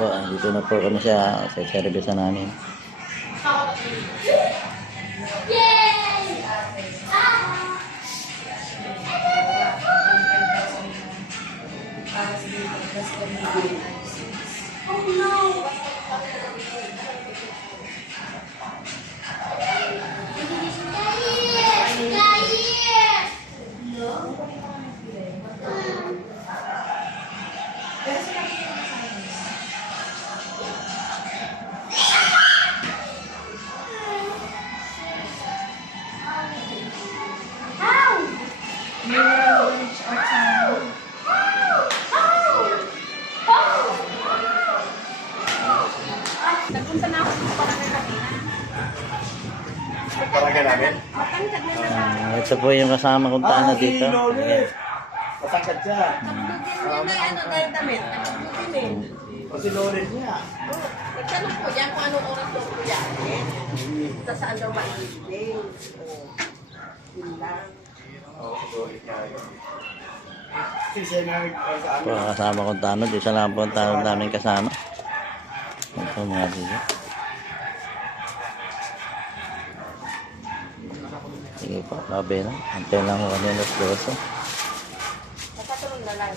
po, dito na po kami sa service na namin. Nagpunta na ako sa barangay kanina. Barangay namin? Matangkad na naman. Ito po yung kasama kong tana dito. Ayan. Matangkad siya. Nagtutulin niya na ano dahil damit. Nagtutulin. Kasi Loren niya. Nagtanong po dyan kung anong oras daw po yan. Sa saan daw maibigay. Yun lang. Oo, Loren niya. Kasi siya sa Po, kasama kong tanod. Isa lang po ang tanod namin kasama. Ito mga dito. Sige po, labi na. Antay lang ko kanina 12. Nagkatulong na lang.